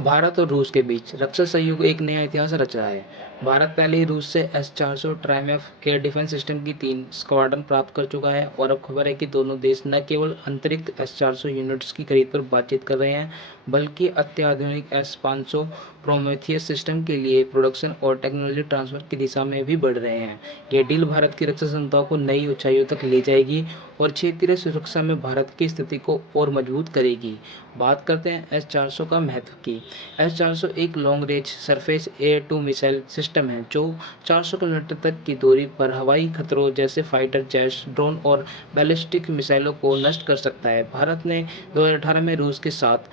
भारत और रूस के बीच रक्षा सहयोग एक नया इतिहास रच रहा है। भारत पहले ही रूस से S-400 ट्राइमेफ एयर डिफेंस सिस्टम की 3 स्क्वाड्रन प्राप्त कर चुका है और अब खबर है कि दोनों देश न केवल अंतरिक्ष S-400 यूनिट्स की खरीद पर बातचीत कर रहे हैं, बल्कि अत्याधुनिक S-500 प्रोमेथियस सिस्टम के लिए प्रोडक्शन और टेक्नोलॉजी ट्रांसफर की दिशा में भी बढ़ रहे हैं। यह डील भारत की रक्षा क्षमताओं को नई ऊंचाइयों तक ले जाएगी और क्षेत्रीय सुरक्षा में भारत की स्थिति को और मजबूत करेगी। बात करते हैं S-400 का महत्व की। S-400 एक long range surface air to missile system है जो 400 किलोमीटर तक की दूरी पर हवाई खतरों जैसे फाइटर जेट्स, ड्रोन और बैलिस्टिक मिसाइलों को नष्ट कर सकता है। भारत ने 2018 में रूस के साथ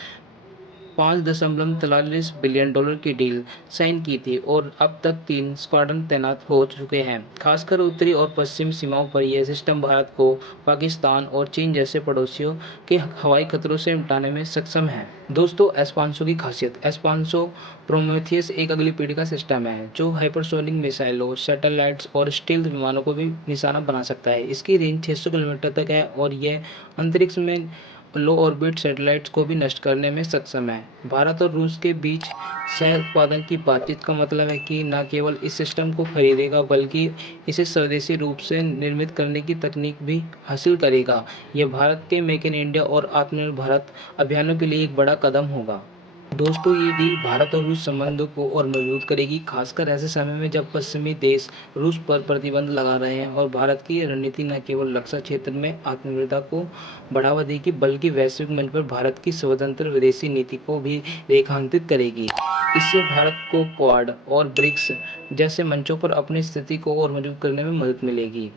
$5.43 बिलियन की डील साइन की थी और अब तक 3 स्क्वाड्रन तैनात हो चुके हैं। खासकर उत्तरी और पश्चिमी सीमाओं पर यह सिस्टम भारत को पाकिस्तान और चीन जैसे पड़ोसियों के हवाई खतरों से निपटाने में सक्षम है। दोस्तों, S-500 की खासियत। S-500 प्रोमेथियस एक अगली पीढ़ी का सिस्टम है जो हाइपरसोनिक मिसाइलों, सैटेलाइट्स और स्टील्थ विमानों को भी निशाना बना सकता है। इसकी रेंज 600 किलोमीटर तक है और यह अंतरिक्ष में लो ऑर्बिट सैटेलाइट्स को भी नष्ट करने में सक्षम है। भारत और रूस के बीच सह उत्पादन की बातचीत का मतलब है कि न केवल इस सिस्टम को खरीदेगा बल्कि इसे स्वदेशी रूप से निर्मित करने की तकनीक भी हासिल करेगा। यह भारत के मेक इन इंडिया और आत्मनिर्भर भारत अभियानों के लिए एक बड़ा कदम होगा। दोस्तों, ये डील भारत और रूस संबंधों को और मजबूत करेगी, खासकर ऐसे समय में जब पश्चिमी देश रूस पर प्रतिबंध लगा रहे हैं और भारत की रणनीति न केवल रक्षा क्षेत्र में आत्मनिर्भरता को बढ़ावा देगी बल्कि वैश्विक मंच पर भारत की स्वतंत्र विदेशी नीति को भी रेखांकित करेगी। इससे भारत को क्वाड और ब्रिक्स जैसे मंचों पर अपनी स्थिति को और मजबूत करने में मदद मिलेगी।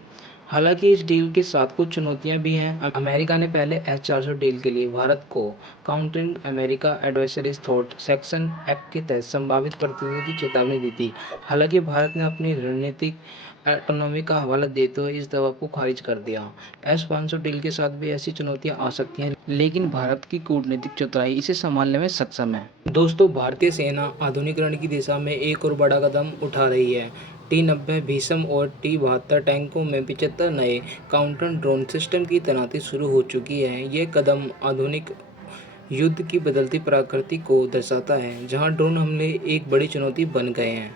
हालांकि इस डील के साथ कुछ चुनौतियां भी हैं। अमेरिका ने पहले S-400 डील के लिए भारत को countering America advisories thought section act के तहत संभावित प्रतिबंधों की चेतावनी दी थी। हालांकि भारत ने अपनी रणनीतिक ऑटोनॉमी का हवाला देते हुए इस दवा को खारिज कर दिया। S-500 डील के साथ भी ऐसी चुनौतियां आ सकती हैं, लेकिन भारत की कूटनीतिक चतुराई इसे संभालने में सक्षम है। दोस्तों, भारतीय सेना आधुनिकीकरण की दिशा में एक और बड़ा कदम उठा रही है। T-90 भीषम और T-72 टैंकों में 75 नए काउंटर ड्रोन सिस्टम की तैनाती शुरू हो चुकी है। ये कदम आधुनिक युद्ध की बदलती प्रकृति को दर्शाता है, जहां ड्रोन हमले एक बड़ी चुनौती बन गए हैं।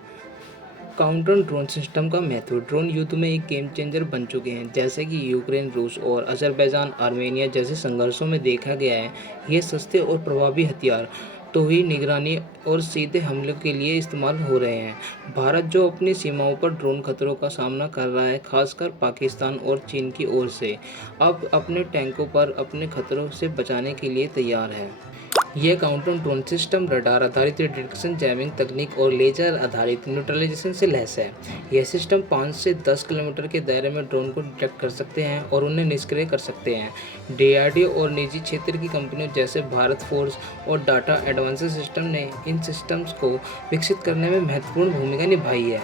काउंटर ड्रोन सिस्टम का महत्व। ड्रोन युद्ध में एक गेम चेंजर बन चुके हैं, जैसे कि यूक्रेन, रूस और अजरबैजान, आर्मेनिया जैसे संघर्षों में देखा गया है। ये सस्ते और प्रभावी हथियार तो ही निगरानी और सीधे हमलों के लिए इस्तेमाल हो रहे हैं। भारत जो अपनी सीमाओं पर ड्रोन खतरों का सामना कर रहा है, खासकर पाकिस्तान और चीन की ओर से, अब अपने टैंकों पर अपने खतरों से बचाने के लिए तैयार है। यह काउंटर ड्रोन सिस्टम रडार आधारित डिटेक्शन, जैमिंग तकनीक और लेजर आधारित न्यूट्रलाइजेशन से लैस है। यह सिस्टम 5 से 10 किलोमीटर के दायरे में ड्रोन को डिटेक्ट कर सकते हैं और उन्हें निष्क्रिय कर सकते हैं। DRDO और निजी क्षेत्र की कंपनियों जैसे भारत फोर्स और डाटा एडवांसेस सिस्टम ने इन सिस्टम्स को विकसित करने में महत्वपूर्ण भूमिका निभाई है।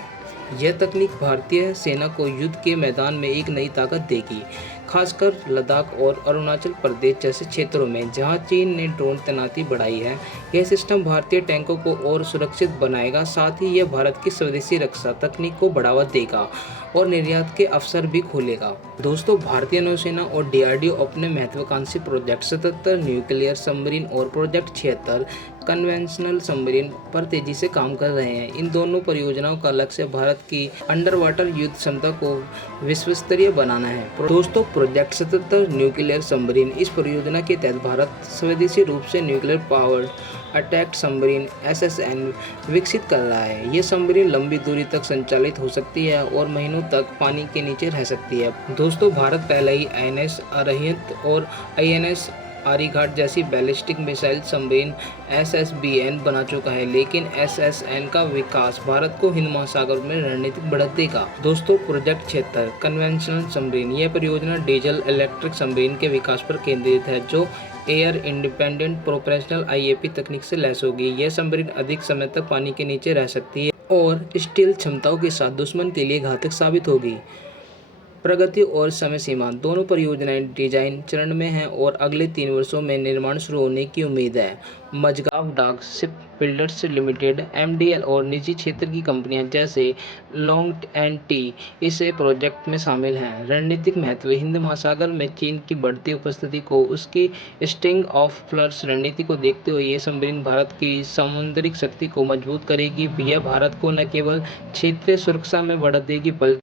यह तकनीक भारतीय सेना को युद्ध के मैदान में एक नई ताकत देगी, खासकर लद्दाख और अरुणाचल प्रदेश जैसे क्षेत्रों में जहां चीन ने ड्रोन तैनाती बढ़ाई है। यह सिस्टम भारतीय टैंकों को और सुरक्षित बनाएगा, साथ ही यह भारत की स्वदेशी रक्षा तकनीक को बढ़ावा देगा और निर्यात के अवसर भी खोलेगा। दोस्तों, भारतीय नौसेना और DRDO अपने महत्वाकांक्षी प्रोजेक्ट 77 न्यूक्लियर सबमरीन और प्रोजेक्ट 76 कन्वेंशनल सबमरीन पर तेजी से काम कर रहे हैं। इन दोनों परियोजनाओं का लक्ष्य भारत की अंडर वाटर युद्ध क्षमता को विश्वस्तरीय बनाना है। दोस्तों, प्रोजेक्ट 77 न्यूक्लियर सबमरीन, इस परियोजना के तहत भारत स्वदेशी रूप से nuclear powered attack submarine SSN विकसित कर रहा है। ये सबमरीन लंबी दूरी तक संचालित हो सकती है और महीनों तक पानी के नीचे रह सकती है। दोस्तों, भारत पहले ही INS अरिहंत और INS आर्यघाट जैसी बैलिस्टिक मिसाइल सबमरीन SSBN बना चुका है, लेकिन SSN का विकास भारत को हिंद महासागर में रणनीतिक बढ़त देगा। दोस्तों, प्रोजेक्ट 76 कन्वेंशनल सबमरीन, यह परियोजना डीजल इलेक्ट्रिक सबमरीन के विकास पर केंद्रित है जो एयर इंडिपेंडेंट प्रोपेल्शन IAP तकनीक से लैस होगी। यह सबमरीन अधिक समय तक पानी के नीचे रह सकती है और स्टील्थ क्षमताओं के साथ दुश्मन के लिए घातक साबित होगी। प्रगति और समय सीमा। दोनों परियोजनाएं डिजाइन चरण में हैं और अगले 3 वर्षों में निर्माण शुरू होने की उम्मीद है। मझगांव डाक शिप बिल्डर्स लिमिटेड एमडीएल और निजी क्षेत्र की कंपनियां जैसे लॉन्ग एंड टी इस प्रोजेक्ट में शामिल हैं। रणनीतिक महत्व। हिंद महासागर में चीन की बढ़ती उपस्थिति को उसकी स्ट्रिंग ऑफ फ्लर्स रणनीति को देखते हुए ये सबमरीन भारत की सामुद्रिक शक्ति को मजबूत करेगी। यह भारत को न केवल क्षेत्रीय सुरक्षा में बढ़त देगी बल्कि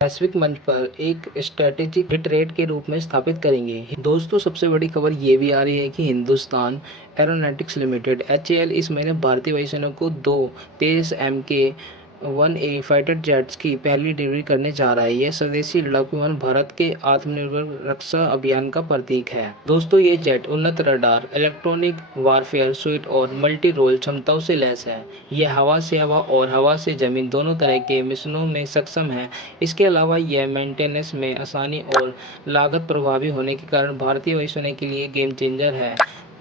वैश्विक मंच पर एक स्ट्रैटेजिक हिट रेट के रूप में स्थापित करेंगे। दोस्तों, सबसे बड़ी खबर ये भी आ रही है कि हिंदुस्तान एरोनॉटिक्स लिमिटेड एचएएल इस महीने भारतीय वायुसेना को 2 तेजस MK-1A फाइटर जेट्स की पहली डिलीवरी करने जा रहा है। यह स्वदेशी लड़ाकू विमान भारत के आत्मनिर्भर रक्षा अभियान का प्रतीक है। दोस्तों, ये जेट उन्नत रडार, इलेक्ट्रॉनिक वारफेयर सूट और मल्टी रोल क्षमताओं से लैस है। यह हवा से हवा और हवा से जमीन दोनों तरह के मिशनों में सक्षम है। इसके अलावा यह मेंटेनेंस में आसानी और लागत प्रभावी होने के कारण भारतीय वायुसेना के लिए गेम चेंजर है।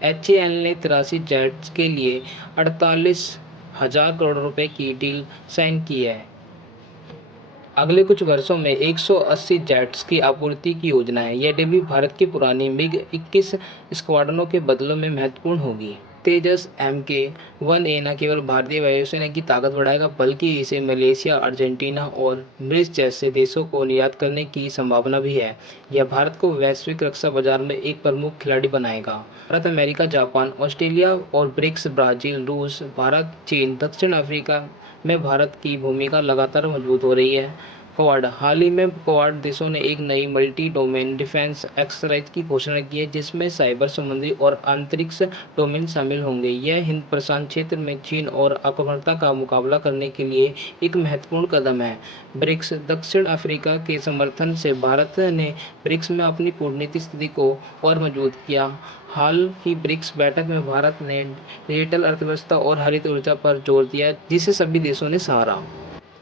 एचएएल ने 83 जेट्स के लिए 48,000 करोड़ रुपए की डील साइन की है। अगले कुछ वर्षों में 180 जेट्स की आपूर्ति की योजना है। यह डिलीवरी भारत की पुरानी मिग-21 स्क्वाड्रनों के बदलों में महत्वपूर्ण होगी। तेजस MK-1A न केवल भारतीय वायुसेना की ताकत बढ़ाएगा बल्कि इसे मलेशिया, अर्जेंटीना और मिस्र जैसे देशों को निर्यात करने की संभावना भी है। यह भारत को वैश्विक रक्षा बाजार में एक प्रमुख खिलाड़ी बनाएगा। भारत, अमेरिका, जापान, ऑस्ट्रेलिया और ब्रिक्स, ब्राजील, रूस, भारत, चीन, दक्षिण अफ्रीका में भारत की भूमिका लगातार मजबूत हो रही है। क्वाड। हाल ही में क्वाड देशों ने एक नई मल्टी डोमेन डिफेंस एक्सरसाइज की घोषणा की है जिसमें साइबर, समुद्री और अंतरिक्ष डोमेन शामिल होंगे। यह हिंद प्रशांत क्षेत्र में चीन और आक्रामकता का मुकाबला करने के लिए एक महत्वपूर्ण कदम है। ब्रिक्स। दक्षिण अफ्रीका के समर्थन से भारत ने ब्रिक्स में अपनी कूटनीतिक स्थिति को और मजबूत किया। हाल की ब्रिक्स बैठक में भारत ने डिजिटल अर्थव्यवस्था और हरित ऊर्जा पर जोर दिया जिसे सभी देशों ने सराहा।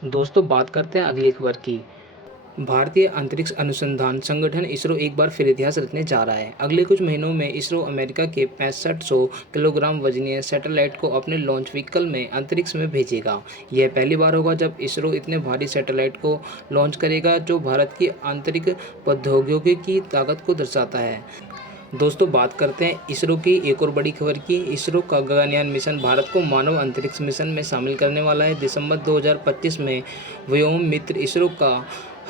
दोस्तों, बात करते हैं अगली खबर की। भारतीय अंतरिक्ष अनुसंधान संगठन इसरो एक बार फिर इतिहास रचने जा रहा है। अगले कुछ महीनों में इसरो अमेरिका के 6500 किलोग्राम वजनीय सैटेलाइट को अपने लॉन्च व्हीकल में अंतरिक्ष में भेजेगा। यह पहली बार होगा जब इसरो इतने भारी सैटेलाइट को लॉन्च करेगा जो भारत की आंतरिक प्रौद्योगिकी की ताकत को दर्शाता है। दोस्तों, बात करते हैं इसरो की एक और बड़ी खबर की। इसरो का गगनयान मिशन भारत को मानव अंतरिक्ष मिशन में शामिल करने वाला है। दिसंबर 2025 में व्योम मित्र इसरो का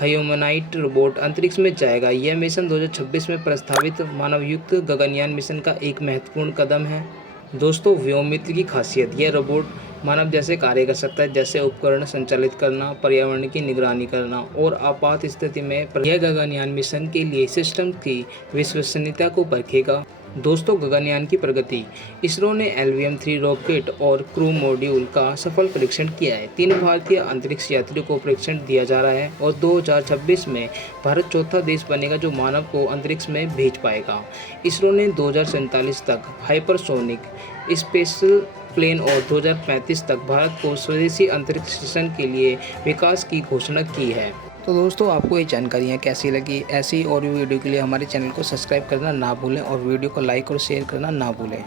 ह्यूमनॉइड रोबोट अंतरिक्ष में जाएगा। यह मिशन 2026 में प्रस्तावित मानवयुक्त गगनयान मिशन का एक महत्वपूर्ण कदम है। दोस्तों, व्योममित्र की खासियत। यह रोबोट मानव जैसे कार्य कर सकता है, जैसे उपकरण संचालित करना, पर्यावरण की निगरानी करना और आपात स्थिति में यह गगनयान मिशन के लिए सिस्टम की विश्वसनीयता को परखेगा। दोस्तों, गगनयान की प्रगति। इसरो ने LVM-3 रॉकेट और क्रू मॉड्यूल का सफल परीक्षण किया है। 3 भारतीय अंतरिक्ष यात्रियों को प्रशिक्षण दिया जा रहा है और 2026 में भारत चौथा देश बनेगा जो मानव को अंतरिक्ष में भेज पाएगा। इसरो ने 2047 तक हाइपरसोनिक स्पेशल प्लेन और 2035 तक भारत को स्वदेशी अंतरिक्ष स्टेशन के लिए विकास की घोषणा की है। तो दोस्तों, आपको ये जानकारियाँ कैसी लगी? ऐसी और भी वीडियो के लिए हमारे चैनल को सब्सक्राइब करना ना भूलें और वीडियो को लाइक और शेयर करना ना भूलें।